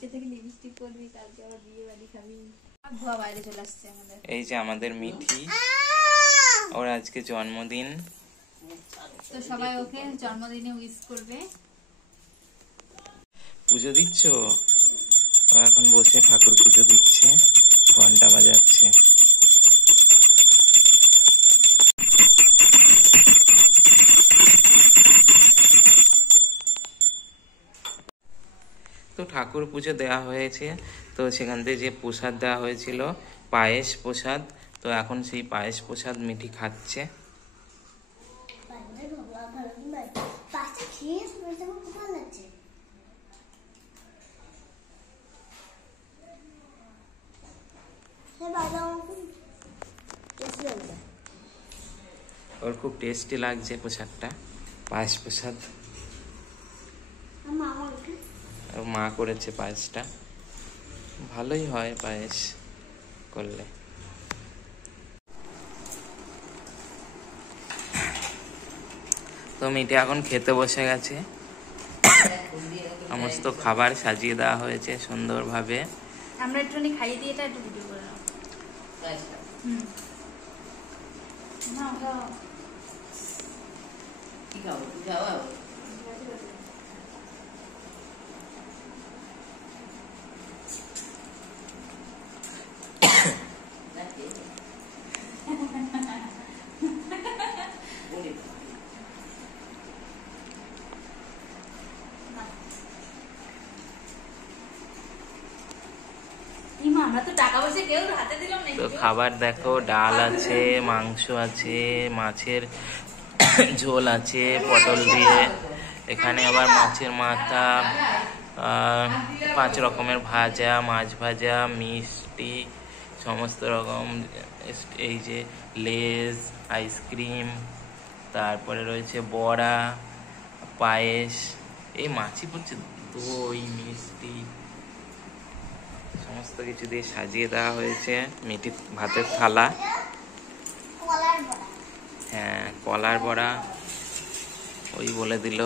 কালকে থেকে লিপস্টিক পরবি, কালকে আবার বিয়ে বাড়ি খাবি। ধোয়া বাইরে চলে আসছে আমাদের। এই যে আমাদের মিঠি, ওর আজকে জন্মদিন, তো সবাই ওকে জন্মদিনে উইশ করবে। পুজো দিচ্ছ? ও এখন বসে ঠাকুর পুজো দিচ্ছে, ঘন্টা বাজাচ্ছে। তো ঠাকুর পুজো দেওয়া হয়েছে, তো সেখান থেকে যে প্রসাদ দেওয়া হয়েছিল পায়েস প্রসাদ, তো এখন সেই পায়েস প্রসাদ মিঠি খাচ্ছে। ওর খুব টেস্টি লাগছে প্রসাদটা, পায়েস প্রসাদ। মা করেছে পায়েসটা, ভালোই হয় পায়েস করলে। তো মিঠি এখন খেতে বসে গেছে, সমস্ত খাবার সাজিয়ে দেওয়া হয়েছে সুন্দরভাবে। আমরা একটুখানি খাইয়ে দিয়ে এটা একটু ভিডিও করে নাও। তো খাবার দেখো, ডাল আছে, মাংস আছে, মাছের ঝোল আছে পটল দিয়ে, এখানে আবার মাছের মাথা, 5 রকমের ভাজা, মাছ ভাজা, মিষ্টি, সমস্ত রকম, এই যে লেজ, আইসক্রিম, তারপরে রয়েছে বড়া, পায়েস, এই মাছি পড়ছে, দই, মিষ্টি, সমস্ত কিছু দিয়ে সাজিয়ে দেওয়া হয়েছে। মিঠি ভাতের থালা, হ্যাঁ কলার বড়া, ওই বলে দিল।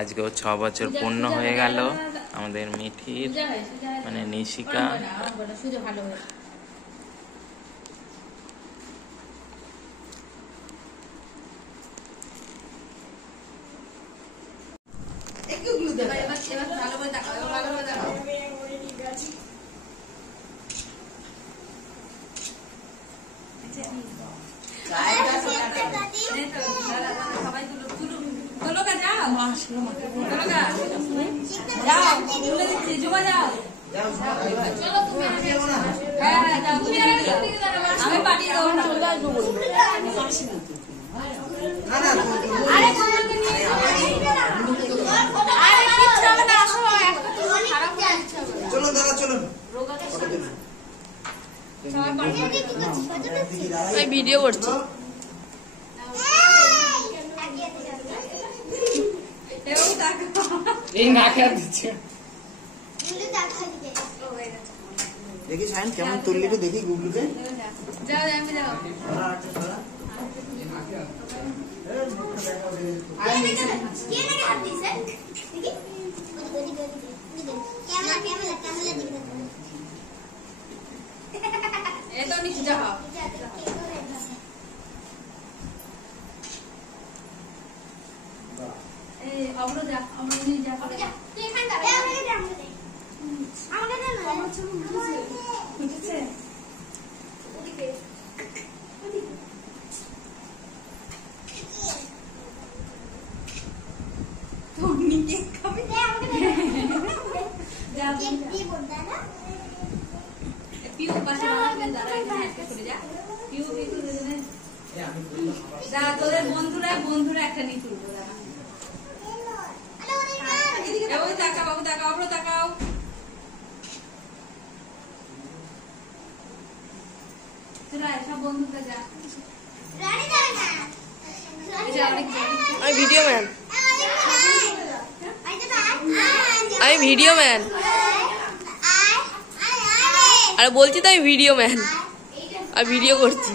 আজকেও 6 বছর পূর্ণ হয়ে গেল আমাদের মিঠির, মানে নিশিকা। ভিডিও করছি। দেখি সাইন কেমন তুললি তো দেখি গুগলুকে। তোদের বন্ধুরা একটা নিয়ে তুলবো। বাবু তাকাও, বাবু তাকাও। সব বন্ধুরা যা, আমি ভিডিও ম্যান, আমি ভিডিও ম্যান, আর বলছি তো আমি ভিডিও ম্যান, আর ভিডিও করছি।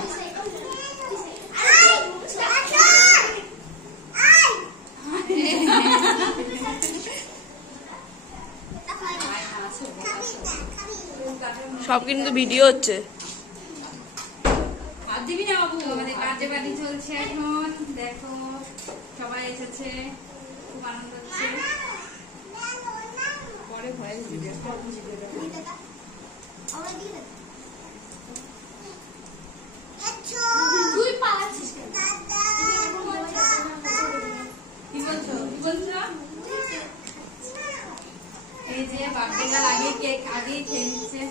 সব কিন্তু ভিডিও হচ্ছে। হাত দিবি না বাবু, আমাদের কাজে বাড়ি চলছে এখন। দেখো সবাই এসেছে, খুব আনন্দ হচ্ছে। পরে ভয়েস ভিডিও তুই পালাচ্ছিস কেন? কি বলছো কি বলছো? এই যে বার্থডে গার্ল আগে কেক আগেই খেয়ে নিচ্ছে।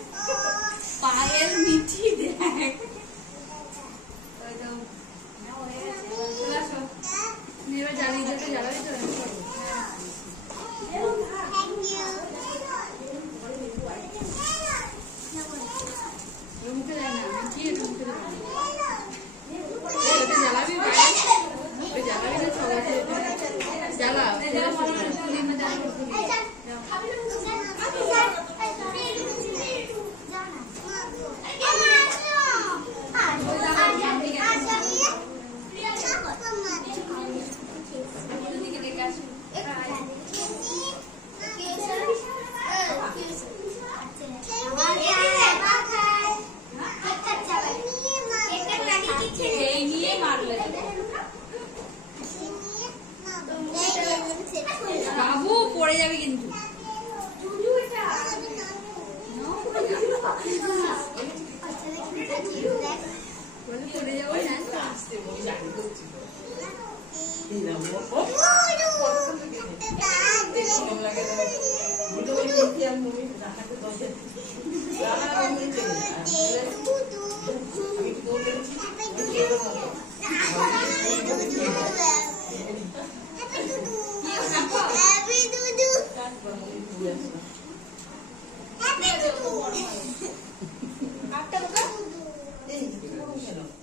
পায়েল মিঠি দেখ। ওই তো হয়ে গেছে, চলে আসো। এবার জ্বালিয়ে দিতে জ্বালাবি তো? রুমকে যায় না, কি রুমকে জ্বালাবি ওই জ্বালাবি না সবাই জ্বালা বাবু পড়ে যাবে কিন্তু। পড়ে যাবো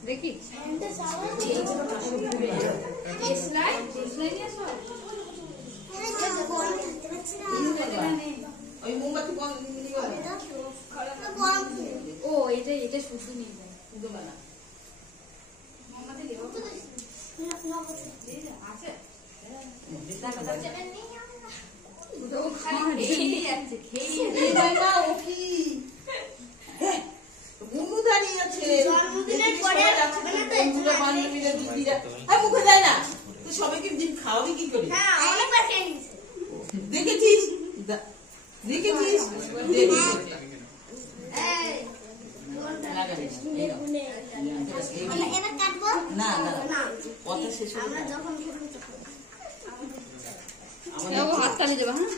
দেখি ও এটা এটা শুধু নিয়ে যায় আছে সবাইকে দিন খাওয়াবি কি করে? দেখেছিস দেখেছিস না না কথা শেষ হয়ে হাত তালি দেবা। হ্যাঁ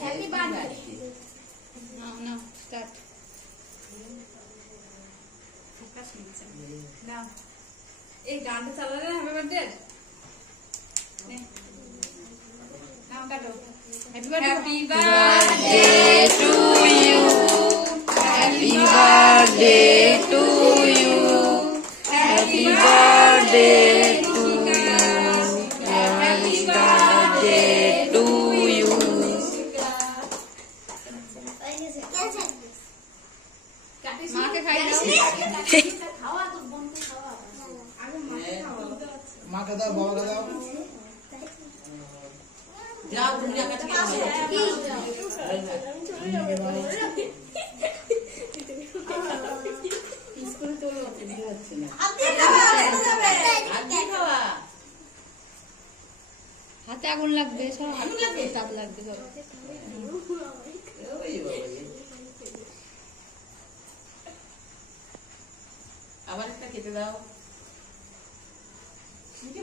হ্যাপি বার্থডে না স্টার্ট না এই গানটা চালালে হ্যাপি বার্থডে নাম কাটো। Happy birthday to you, happy birthday to you, happy birthday to you, happy birthday to you. মাকে খাই দাও। মাকে দাও, বাবাকে দাও। যাও তুমি কাছে হাতে আগুন লাগবে, সব তাপ লাগবে সব। আবার একটা খেতে দাও।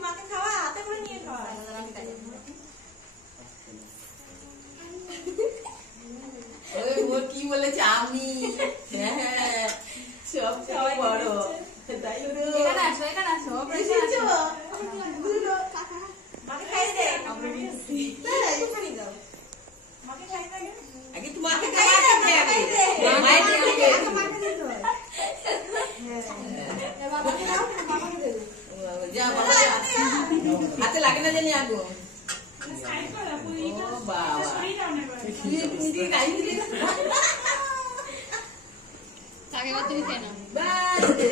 মাকে খাওয়া, হাতে করে নিয়ে খাওয়া। ও কি বলেছে আমি? হ্যাঁ সব থেকে বড় তাই এখানে আসো, এখানে আসো। মাকে খাইয়ে দে। মাকে খাইয়ে দে। আগে তোমাকে খাইয়ে দে, আগে মাকে দে। যা বাবা হাতে লাগে না জানি আগো। ও বাবা তুমি খাই দিলে আগে বাদ তুমি কেন বার্থডে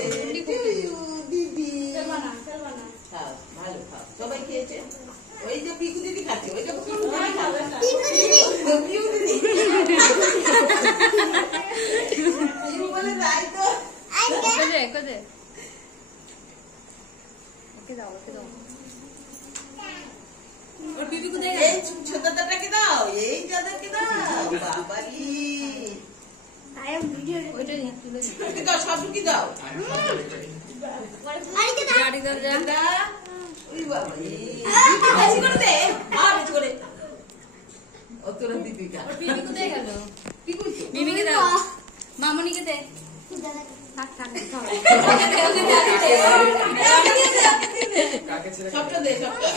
টু ইউ দিদি। খাও ভালো খাও, সবাই খেয়েছে। ওই যে পিকু দিদি খাচ্ছে, ওই যে পিকু দিদি খাবে। সত্যিও দিদি বলে তাই তো কোজে ওকে দাও ওর বিবি কোথায় গেল? এই ছোটটাকে দাও, এই যাদেরকে দাও বাবারি ওইটা তুলে দিই। দাও, সবকে দাও। গাড়ি দাও যা। দাদা, ওই বাবারি বেশি করে দে, বেশি করে। ও তোরা দীপিকা ওর বিবি কোথায় গেল? কি করছো? বিবিকে দাও, মামনিকে দে। থাক সবটা দে, সবটা।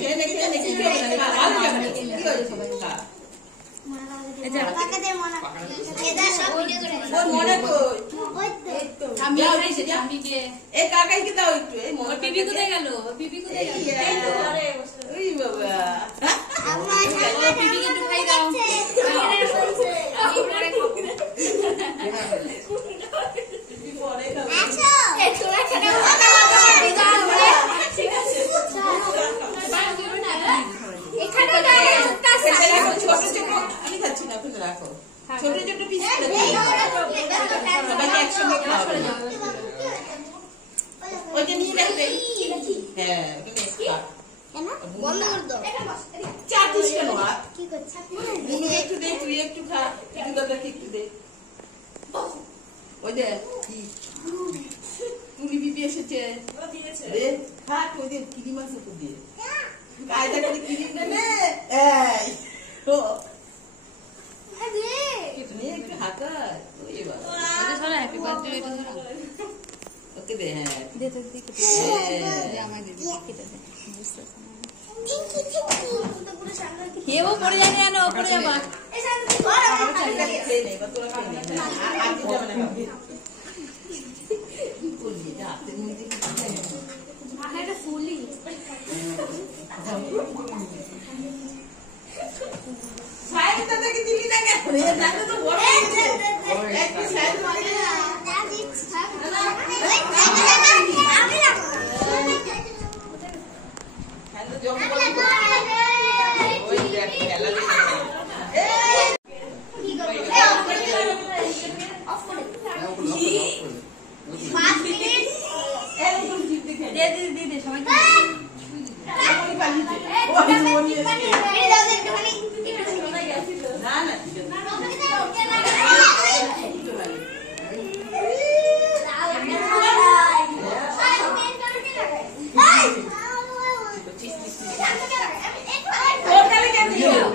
ছেলে নাকি জানে কি হবে না, ভালো যাবে না, কি হয়েছে সবাই খা। ওর মনে কই আমি খাইছি আমিকে। এই কাকাইকে দাও একটু, এই ওর মনে বিবি কোথায় গেল? ওর বিবি কোথায় গেল? ওই বাবা ওর বিবিকে একটু খাই দাও। আমি পরে খাবো। পরে খাবো। ছোট ছোট আমি খাচ্ছি না, তুমি রাখো। ছোট ছোট পিস সবাইকে একসঙ্গে খাওয়াবে। ওইটা নিয়ে রাখবে। হ্যাঁ, ওখানে চাটিস কেন আর? তুমি একটু দে, তুই একটু খা, তুই দাদাকে একটু দে। ওই দে কি তুলি বিপি এসেছে দে, খা, ওই দে কিরি মাছ তো দিয়ে কায়দা করে কিরি নেবে। এই ও তুমি একটু হাতা ওই বাবা ওটা ধরো, হ্যাপি বার্থডে এটা ধরো। ওকে দে। হ্যাঁ দে তো দে কেটে দে, আমায় দে, কেটে দে। বুঝতে পারছি না। খেয়েও পড়ে যাবে জানো, ওপরে যাবা। খেয়ে নে, বা তোরা খেয়ে নে। হ্যাঁ, আর কি যাবে না খাবি। কি করলি যা, হাতের মধ্যে কিছু নেই। সাইড দাদাকে দিলি না কেন? এ দাদা তো বড় হয়েছে। একটু সাইড মারে না। হ্যালো যখন বলবো ওই দেখ খেলা দেখে। দে সবাই না না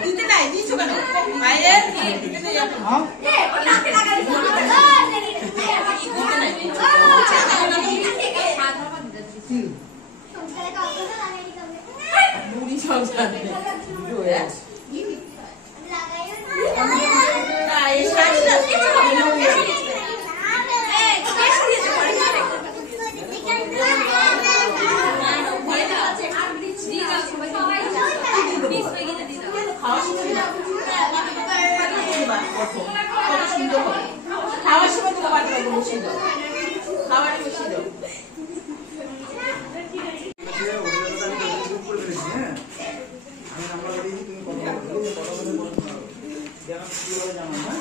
দিতে নাই দিচ্ছ কেন মায়ের দিতে নেই এখন। মুড়ি সংসার না এই শাড়িটা খাওয়া শিখে দাও। খাওয়ার সময় তো খাবার বসে দাও, খাবারই বসে দাও। আমি নাম্বার দিয়েছি, তুমি কথা বলো, কথা বলে বলতে পারো যে আমার কিভাবে জানো না।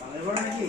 পালের বড় নাকি?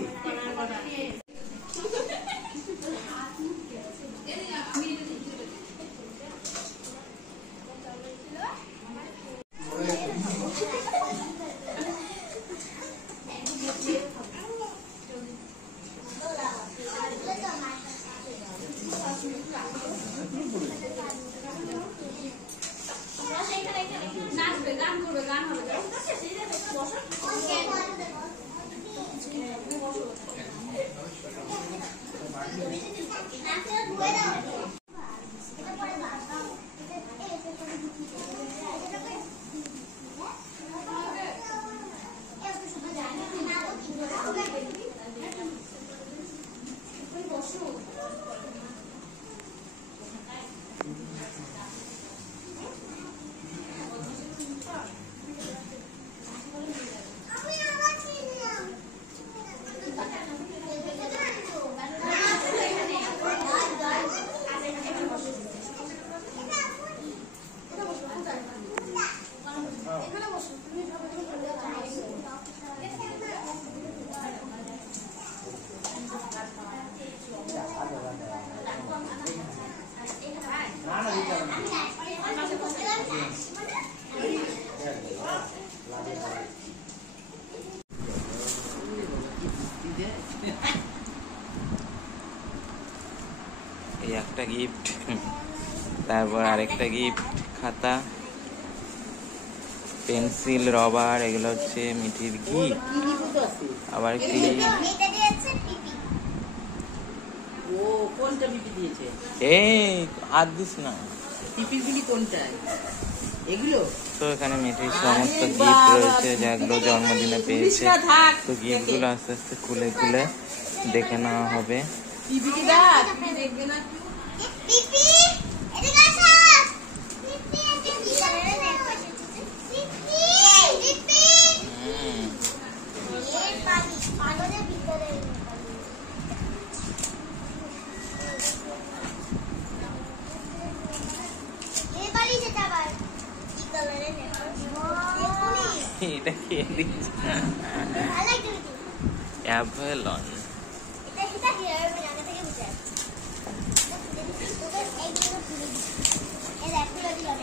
একটা গিফট, তারপর আরেকটা গিফট, খাতা, পেন্সিল, রবার, এগুলো হচ্ছে মিঠির গিফট। কি বিপদ আছে? আবার ক্লিপ। ও কোনটা বিপি দিয়েছে? এই হাত দিস না। পিপিগুলি কোনটায়? এগুলো তো এখানে মিঠির সমস্ত গিফট রয়েছে যেগুলো জন্মদিনে পেয়েছে। থাক তো গিফট গুলো আস্তে আস্তে খুলে খুলে দেখে নেওয়া হবে। পিপিকে দেখ, পিপি দেখবে না কি? পিপি এদিকে আসো পিপি এটা কি কালারের নেকলেস পিপি পিপি হুম, এই পানি পাগলের ভিতরে এই বাড়ি যেটা আবার কি কালারের নেকলেস এটা কি দিচ্ছে? ভালো লাগছে অ্যাভেলন। এটা হেয়ার ব্যান্ড আগে থেকে বুঝে যাচ্ছে তোকে এইগুলো খুলে দিচ্ছি এই দেখ খুলে দিলাম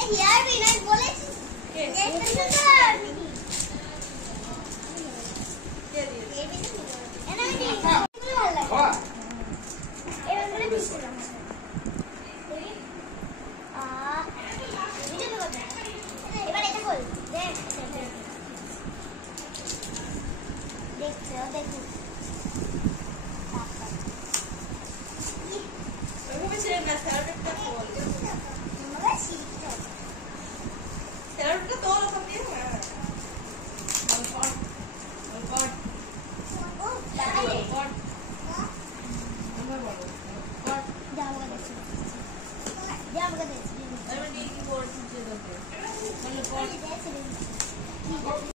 এই হেয়ার ব্যান্ড আমি বলেছি এই সুন্দর মিনি এই মিনি এনা মিনি এগুলো ভালো লাগে এবার করে পিছে দাও ভিডিও করবে এবার এটা খোল দেখ দেখছো দেখো ওইভাবে ছেড়ে না, স্যালাডটা তোল। আমরা শিখতে স্যালাডটা তোল ওখান দিয়ে। ও দাঁড়ালে জামা দেখছি জামা দেখছি আমি নিয়ে কি করছি? কি